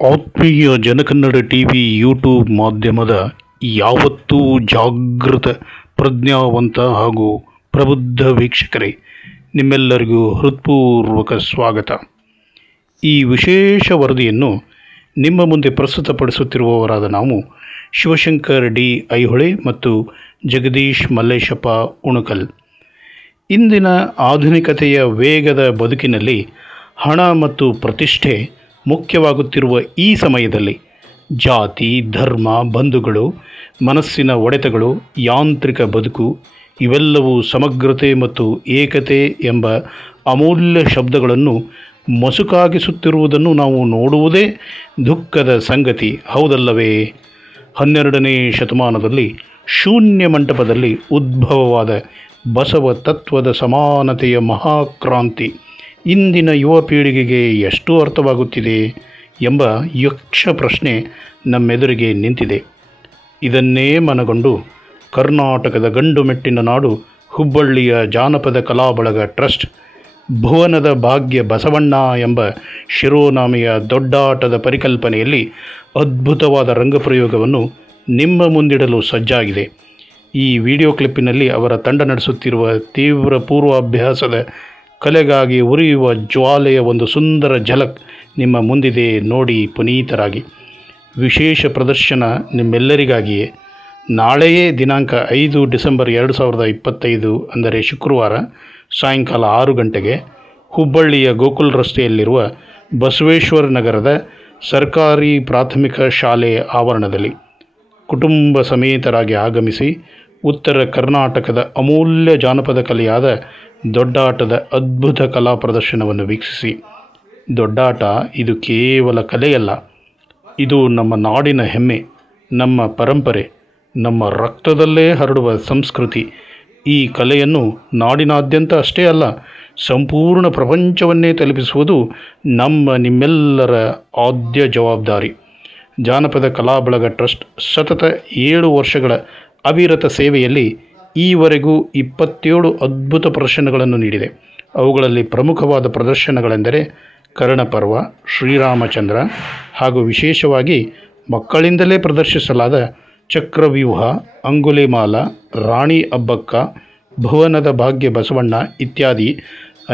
ಆತ್ಮೀಯ Janakannada TV YouTube ಮಾಧ್ಯಮದ ಯಾವತ್ತೂ ಜಾಗೃತ ಪ್ರಜ್ಞಾವಂತ ಹಾಗೂ ಪ್ರಬುದ್ಧ ವೀಕ್ಷಕರೇ, ನಿಮ್ಮೆಲ್ಲರಿಗೂ ಹೃತ್ಪೂರ್ವಕ ಸ್ವಾಗತ. ಈ ವಿಶೇಷ ವರದಿಯನ್ನು ನಿಮ್ಮ ಮುಂದೆ ಪ್ರಸ್ತುತಪಡಿಸುತ್ತಿರುವವರಾದ ನಾವು ಶಿವಶಂಕರ್ ಡಿ ಐಹೊಳೆ ಮತ್ತು ಜಗದೀಶ್ ಮಲ್ಲೇಶಪ್ಪ ಉಣಕಲ್. ಇಂದಿನ ಆಧುನಿಕತೆಯ ವೇಗದ ಬದುಕಿನಲ್ಲಿ ಹಣ ಮತ್ತು ಪ್ರತಿಷ್ಠೆ ಮುಖ್ಯವಾಗುತ್ತಿರುವ ಈ ಸಮಯದಲ್ಲಿ ಜಾತಿ, ಧರ್ಮ, ಬಂಧುಗಳು, ಮನಸ್ಸಿನ ಒಡೆತಗಳು, ಯಾಂತ್ರಿಕ ಬದುಕು ಇವೆಲ್ಲವೂ ಸಮಗ್ರತೆ ಮತ್ತು ಏಕತೆ ಎಂಬ ಅಮೂಲ್ಯ ಶಬ್ದಗಳನ್ನು ಮಸುಕಾಗಿಸುತ್ತಿರುವುದನ್ನು ನಾವು ನೋಡುವುದೇ ದುಃಖದ ಸಂಗತಿ, ಹೌದಲ್ಲವೇ? 12ನೇ ಶತಮಾನದಲ್ಲಿ ಶೂನ್ಯ ಮಂಟಪದಲ್ಲಿ ಉದ್ಭವವಾದ ಬಸವ ತತ್ವದ ಸಮಾನತೆಯ ಮಹಾಕ್ರಾಂತಿ ಇಂದಿನ ಯುವ ಪೀಳಿಗೆಗೆ ಎಷ್ಟು ಅರ್ಥವಾಗುತ್ತಿದೆ ಎಂಬ ಯಕ್ಷ ಪ್ರಶ್ನೆ ನಮ್ಮೆದುರಿಗೆ ನಿಂತಿದೆ. ಇದನ್ನೇ ಮನಗೊಂಡು ಕರ್ನಾಟಕದ ಗಂಡು ಮೆಟ್ಟಿನ ನಾಡು ಹುಬ್ಬಳ್ಳಿಯ ಜಾನಪದ ಕಲಾ ಬಳಗ ಟ್ರಸ್ಟ್ ಭುವನದ ಭಾಗ್ಯ ಬಸವಣ್ಣ ಎಂಬ ಶಿರೋನಾಮೆಯ ದೊಡ್ಡಾಟದ ಪರಿಕಲ್ಪನೆಯಲ್ಲಿ ಅದ್ಭುತವಾದ ರಂಗಪ್ರಯೋಗವನ್ನು ನಿಮ್ಮ ಮುಂದಿಡಲು ಸಜ್ಜಾಗಿದೆ. ಈ ವಿಡಿಯೋ ಕ್ಲಿಪ್ಪಿನಲ್ಲಿ ಅವರ ತಂಡ ನಡೆಸುತ್ತಿರುವ ತೀವ್ರ ಪೂರ್ವಾಭ್ಯಾಸದ ಕಲೆಗಾಗಿ ಉರಿಯುವ ಜ್ವಾಲೆಯ ಒಂದು ಸುಂದರ ಝಲಕ್ ನಿಮ್ಮ ಮುಂದಿದೆ. ನೋಡಿ ಪುನೀತರಾಗಿ. ವಿಶೇಷ ಪ್ರದರ್ಶನ ನಿಮ್ಮೆಲ್ಲರಿಗಾಗಿಯೇ. ನಾಳೆಯೇ ದಿನಾಂಕ 5 ಡಿಸೆಂಬರ್ 2025 ಅಂದರೆ ಶುಕ್ರವಾರ ಸಾಯಂಕಾಲ 6 ಗಂಟೆಗೆ ಹುಬ್ಬಳ್ಳಿಯ ಗೋಕುಲ್ ರಸ್ತೆಯಲ್ಲಿರುವ ಬಸವೇಶ್ವರ ನಗರದ ಸರ್ಕಾರಿ ಪ್ರಾಥಮಿಕ ಶಾಲೆ ಆವರಣದಲ್ಲಿ ಕುಟುಂಬ ಸಮೇತರಾಗಿ ಆಗಮಿಸಿ ಉತ್ತರ ಕರ್ನಾಟಕದ ಅಮೂಲ್ಯ ಜಾನಪದ ಕಲೆಯಾದ ದೊಡ್ಡಾಟದ ಅದ್ಭುತ ಕಲಾ ಪ್ರದರ್ಶನವನ್ನು ವೀಕ್ಷಿಸಿ. ದೊಡ್ಡಾಟ ಇದು ಕೇವಲ ಕಲೆಯಲ್ಲ, ಇದು ನಮ್ಮ ನಾಡಿನ ಹೆಮ್ಮೆ, ನಮ್ಮ ಪರಂಪರೆ, ನಮ್ಮ ರಕ್ತದಲ್ಲೇ ಹರಡುವ ಸಂಸ್ಕೃತಿ. ಈ ಕಲೆಯನ್ನು ನಾಡಿನಾದ್ಯಂತ ಅಷ್ಟೇ ಅಲ್ಲ, ಸಂಪೂರ್ಣ ಪ್ರಪಂಚವನ್ನೇ ತಲುಪಿಸುವುದು ನಿಮ್ಮೆಲ್ಲರ ಆದ್ಯ ಜವಾಬ್ದಾರಿ. ಜಾನಪದ ಕಲಾ ಬಳಗ ಟ್ರಸ್ಟ್ ಸತತ 7 ವರ್ಷಗಳ ಅವಿರತ ಸೇವೆಯಲ್ಲಿ ಈವರೆಗೂ 27 ಅದ್ಭುತ ಪ್ರದರ್ಶನಗಳನ್ನು ನೀಡಿದೆ. ಅವುಗಳಲ್ಲಿ ಪ್ರಮುಖವಾದ ಪ್ರದರ್ಶನಗಳೆಂದರೆ ಕರ್ಣಪರ್ವ, ಶ್ರೀರಾಮಚಂದ್ರ ಹಾಗೂ ವಿಶೇಷವಾಗಿ ಮಕ್ಕಳಿಂದಲೇ ಪ್ರದರ್ಶಿಸಲಾದ ಚಕ್ರವ್ಯೂಹ, ಅಂಗುಲಿಮಾಲ, ರಾಣಿ ಅಬ್ಬಕ್ಕ, ಭುವನದ ಭಾಗ್ಯ ಬಸವಣ್ಣ ಇತ್ಯಾದಿ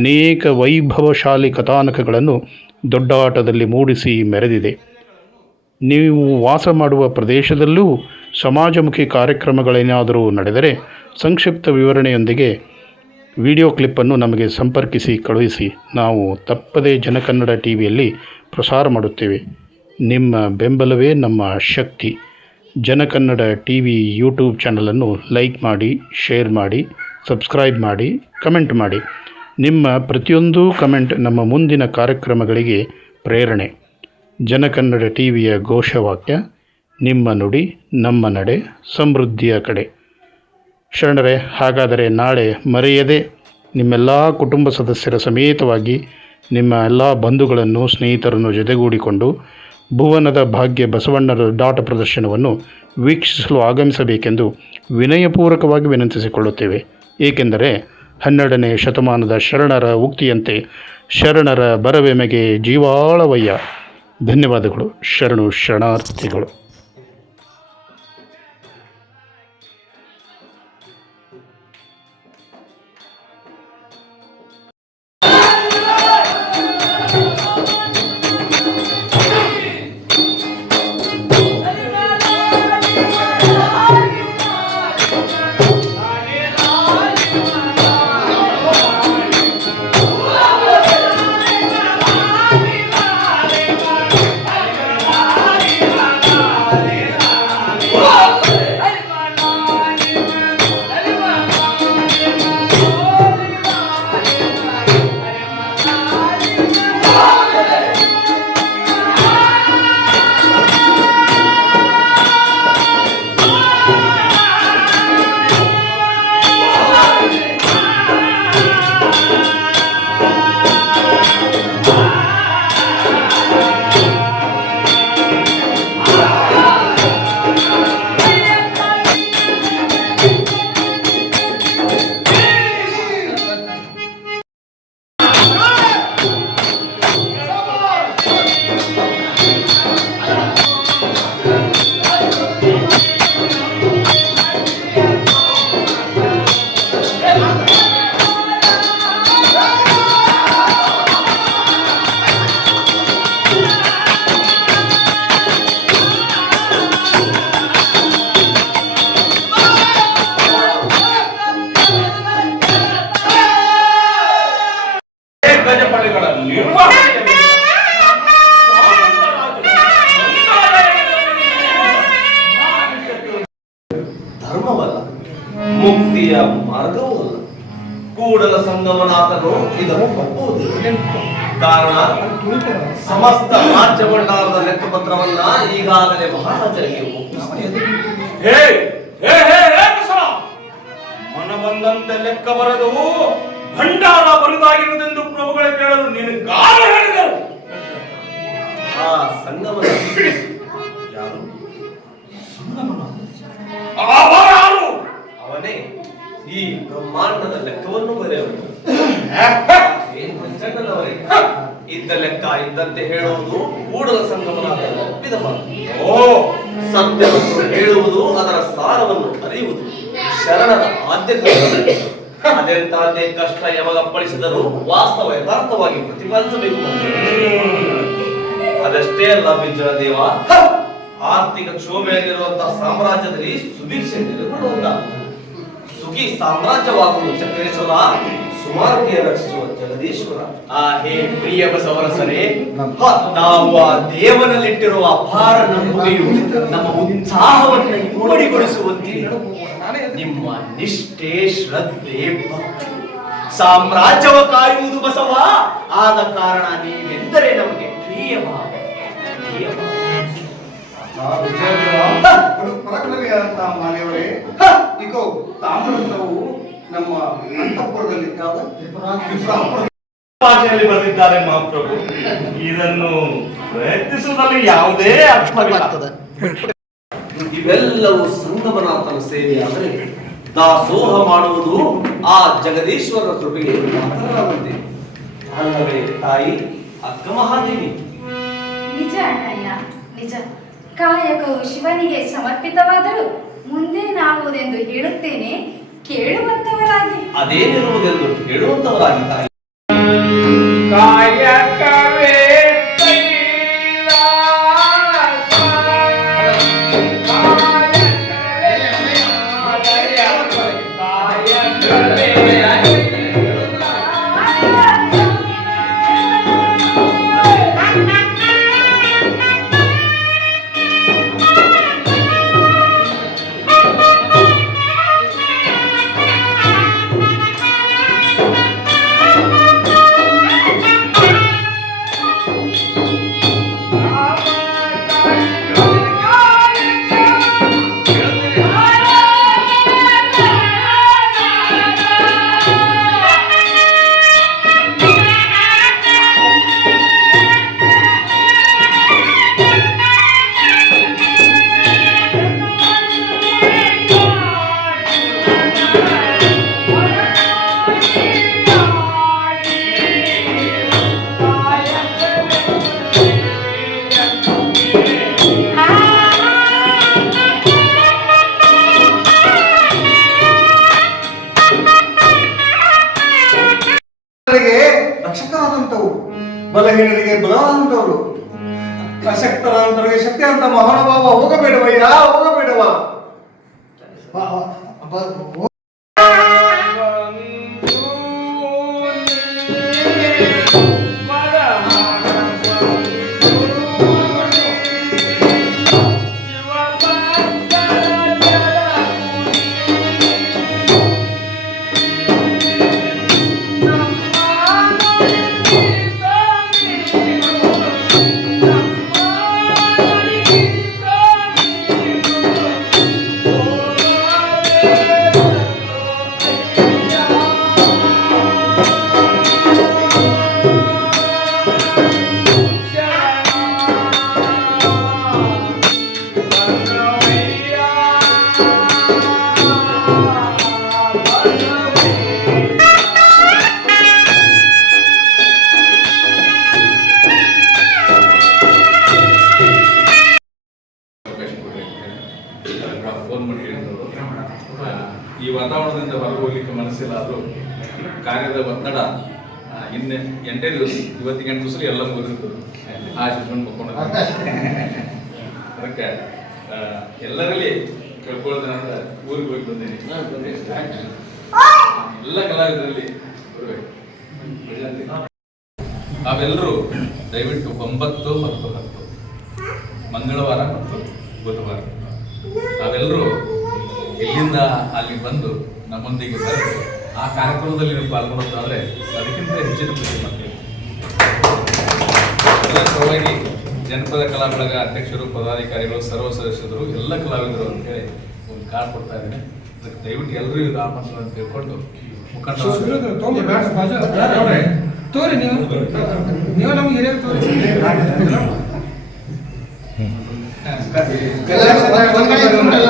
ಅನೇಕ ವೈಭವಶಾಲಿ ಕಥಾನಕಗಳನ್ನು ದೊಡ್ಡಾಟದಲ್ಲಿ ಮೂಡಿಸಿ ಮೆರೆದಿದೆ. ನೀವು ವಾಸ ಮಾಡುವ ಪ್ರದೇಶದಲ್ಲೂ ಸಮಾಜಮುಖಿ ಕಾರ್ಯಕ್ರಮಗಳೇನಾದರೂ ನಡೆದರೆ ಸಂಕ್ಷಿಪ್ತ ವಿವರಣೆಯೊಂದಿಗೆ ವಿಡಿಯೋ ಕ್ಲಿಪ್ಪನ್ನು ನಮಗೆ ಸಂಪರ್ಕಿಸಿ ಕಳುಹಿಸಿ. ನಾವು ತಪ್ಪದೇ ಜನಕನ್ನಡ ಟಿವಿಯಲ್ಲಿ ಪ್ರಸಾರ ಮಾಡುತ್ತೇವೆ. ನಿಮ್ಮ ಬೆಂಬಲವೇ ನಮ್ಮ ಶಕ್ತಿ. ಜನಕನ್ನಡ ಟಿವಿ ಯೂಟ್ಯೂಬ್ ಚಾನಲನ್ನು ಲೈಕ್ ಮಾಡಿ, ಶೇರ್ ಮಾಡಿ, ಸಬ್ಸ್ಕ್ರೈಬ್ ಮಾಡಿ, ಕಮೆಂಟ್ ಮಾಡಿ. ನಿಮ್ಮ ಪ್ರತಿಯೊಂದು ಕಮೆಂಟ್ ನಮ್ಮ ಮುಂದಿನ ಕಾರ್ಯಕ್ರಮಗಳಿಗೆ ಪ್ರೇರಣೆ. ಜನಕನ್ನಡ ಟಿವಿಯ ಘೋಷವಾಕ್ಯ: ನಿಮ್ಮ ನುಡಿ ನಮ್ಮ ನಡೆ, ಸಮೃದ್ಧಿಯ ಕಡೆ. ಶರಣರೇ, ಹಾಗಾದರೆ ನಾಳೆ ಮರೆಯದೆ ನಿಮ್ಮೆಲ್ಲ ಕುಟುಂಬ ಸದಸ್ಯರ ಸಮೇತವಾಗಿ ನಿಮ್ಮ ಎಲ್ಲ ಬಂಧುಗಳನ್ನು, ಸ್ನೇಹಿತರನ್ನು ಜೊತೆಗೂಡಿಕೊಂಡು ಭುವನದ ಭಾಗ್ಯ ಬಸವಣ್ಣರ ದೊಡ್ಡಾಟ ಪ್ರದರ್ಶನವನ್ನು ವೀಕ್ಷಿಸಲು ಆಗಮಿಸಬೇಕೆಂದು ವಿನಯಪೂರ್ವಕವಾಗಿ ವಿನಂತಿಸಿಕೊಳ್ಳುತ್ತೇವೆ. ಏಕೆಂದರೆ 12ನೇ ಶತಮಾನದ ಶರಣರ ಉಕ್ತಿಯಂತೆ ಶರಣರ ಬರವೆಮೆಗೆ ಜೀವಾಳವಯ್ಯ. ಧನ್ಯವಾದಗಳು. ಶರಣಾರ್ಥಿಗಳು. ಸಂಗಮನಾಥನು ಇದನ್ನು ಒಪ್ಪುವುದಿಲ್ಲ. ಕಾರಣ ಸಮಸ್ತ ರಾಜ್ಯ ಭಂಡಾರದ ಲೆಕ್ಕಪತ್ರವನ್ನ ಈಗಾಗಲೇ ಮಹಾರಾಜರಿಗೆ ಮನ ಬಂದಂತೆ ಲೆಕ್ಕ ಬರೆದು ಭಂಡಾರ ಬರೆದಾಗಿರುವುದೆಂದು ಪ್ರಭುಗಳೇ ಕೇಳಲು ನೀನು ಗಾಳಿ ಹೇಳಿದರು. ಆ ಸಂಗಮನಾಥ ಯಾರು? ಯಾರು? ಅವನೇ ಈ ಬ್ರಹ್ಮಾಂಡದ ಲೆಕ್ಕವನ್ನು ಬರೆಯುವುದು. ಮಂಜಣ್ಣನವರೇ ಇದ್ದ ಲೆಕ್ಕ ಇದ್ದಂತೆ ಹೇಳುವುದು ಕೂಡಲ ಸಂಗಮನಾಥ ಒಪ್ಪಿದ ಮಾತು. ಸತ್ಯವನ್ನು ಹೇಳುವುದು, ಅದರ ಸಾರವನ್ನು ಅರಿಯುವುದು ಶರಣರ ಆದ್ಯತೆ. ಅದೆಂತಹದ್ದೇ ಕಷ್ಟ ಯಾವಾಗಪ್ಪಳಿಸಿದರೂ ವಾಸ್ತವ ಯಥಾರ್ಥವಾಗಿ ಪ್ರತಿಪಾದಿಸಬೇಕು. ಅದಷ್ಟೇ ಅಲ್ಲ ಬಿಜ್ಜಳ ದೇವ, ಆರ್ಥಿಕ ಕ್ಷೋಭೆಯಲ್ಲಿರುವಂತಹ ಸಾಮ್ರಾಜ್ಯದಲ್ಲಿ ಸುಭಿಕ್ಷೆ ನೆಲೆಗೊಳ್ಳುವುದ ಸುಖಿ ಸಾಮ್ರಾಜ್ಯವಾಗುವುದು ಚಕ್ರೇಶ್ವರ, ಸುಮಾರ್ಗಿಯ ರಕ್ಷಿಸುವ ಜಗದೀಶ್ವರ. ಹೇ ಪ್ರಿಯ ಬಸವರಸರೇ, ನಾವು ಆ ದೇವನಲ್ಲಿಟ್ಟಿರುವ ಅಪಾರ ನಂಬಿಕೆಯು ನಮ್ಮ ಉತ್ಸಾಹವನ್ನು ಇಮ್ಮಡಿಗೊಳಿಸುವಂತಿದೆ. ನಿಮ್ಮ ನಿಷ್ಠೆ, ಶ್ರದ್ಧೆ, ಭಕ್ತಿ ಸಾಮ್ರಾಜ್ಯವ ಕಾಯುವುದು ಬಸವ. ಆದ ಕಾರಣ ನೀವೆಂದರೆ ನಮಗೆ ಪ್ರಿಯ ಭಾವ. ಪರಾಕ್ರಮಿಯಾದಂತಹ ಮಾದೇವರೇ, ಇಗೋ ತಾಮ್ರವು ನಮ್ಮ ಅಂತಃಪುರದಲ್ಲಿ ಭಾಷೆಯಲ್ಲಿ ಬರೆದಿದ್ದಾರೆ ಮಹಾಪ್ರಭು. ಇದನ್ನು ಪ್ರಯತ್ನಿಸುವುದರಲ್ಲಿ ಯಾವುದೇ ಅರ್ಥವಿಲ್ಲ. ಇವೆಲ್ಲವೂ ಸಂಗಮನಾಥನ ಸೇವೆಯಾದರೆ ದಾಸೋಹ ಮಾಡುವುದು ಆ ಜಗದೀಶ್ವರರ ಕೃಪೆಗೆ ಮಾತ್ರವಾಗುತ್ತೆ ಅಲ್ಲವೇ ತಾಯಿ ಅಕ್ಕ ಮಹಾದೇವಿ? ನಿಜ ಅಣ್ಣಯ್ಯ, ನಿಜ. ಕಾಯಕವು ಶಿವನಿಗೆ ಸಮರ್ಪಿತವಾದರೂ ಮುಂದೇನಾಗುವುದೆಂದು ಹೇಳುತ್ತೇನೆ, ಕೇಳುವಂತವರಾಗಿ. ಅದೇನಿರುವುದೆಂದು ಹೇಳುವಂತವರಾಗಿ ತಾಯಿ. ಕಾಯಕವೇ ರಕ್ಷಕರಾದಂಥವು, ಬಲಹೀನರಿಗೆ ಬಲವಾದಂಥವರು, ಅಶಕ್ತರಾದಂಥವರಿಗೆ ಶಕ್ತಿ ಅಂತ ಮಹಾನುಭಾವ. ಹೋಗಬೇಡವಯ್ಯ, ಹೋಗಬೇಡವ. ಈ ವಾತಾವರಣದಿಂದ ಹೊರಗೆ ಹೋಗ್ಲಿಕ್ಕೆ ಮನಸ್ಸಿಲ್ಲ. ಆದರೂ ಕಾರ್ಯದ ಒತ್ತಡ ಇನ್ನು 8 ದಿವಸ, ಇವತ್ತಿಗೆ 8 ದಿವಸ ಎಲ್ಲ ಮುಗಿದಿರ್ತದೆ. ಆ ಶಿಶುವನ್ನು ಮಕ್ಕೊಂಡು ಅದಕ್ಕೆ ಎಲ್ಲರಲ್ಲಿ ಕೇಳ್ಕೊಳ್ತೇನೆ. ಊರಿಗೆ ಹೋಗಿ ಬಂದೇನೆ. ಎಲ್ಲ ಕಲಾವಿದರಲ್ಲಿ ನಾವೆಲ್ಲರೂ ದಯವಿಟ್ಟು 9, 10, 10 ಮಂಗಳವಾರ ಮತ್ತು ಬುಧವಾರ ನಾವೆಲ್ಲರೂ ಇಲ್ಲಿಂದ ಅಲ್ಲಿ ಬಂದು ನಮ್ಮೊಂದಿಗೆ ಬರೆದು ಆ ಕಾರ್ಯಕ್ರಮದಲ್ಲಿ ನೀವು ಪಾಲ್ಗೊಳ್ಳೋದಾದ್ರೆ ಅದಕ್ಕಿಂತ ಹೆಚ್ಚಿನ ಖುಷಿ ಮಾಡ್ತೀವಿ. ಎಲ್ಲ ಸಲುವಾಗಿ ಜನಪದ ಕಲಾ ಬಳಗ ಅಧ್ಯಕ್ಷರು, ಪದಾಧಿಕಾರಿಗಳು, ಸರ್ವ ಸದಸ್ಯರು, ಎಲ್ಲ ಕಲಾವಿದರು ಅಂತೇಳಿ ಒಂದು ಕಾರ್ಡ್ ಕೊಡ್ತಾ ಇದ್ದೀನಿ. ಅದಕ್ಕೆ ದಯವಿಟ್ಟು ಎಲ್ಲರೂ ಇದು ಆಮಂತ್ರಣ ಅಂತ ತಿಳ್ಕೊಂಡು ತೋರಿ ನೀವು ನಮ್ಗೆ ಹಿರಿಯರು ತೋರಿ. ಎಲ್ಲ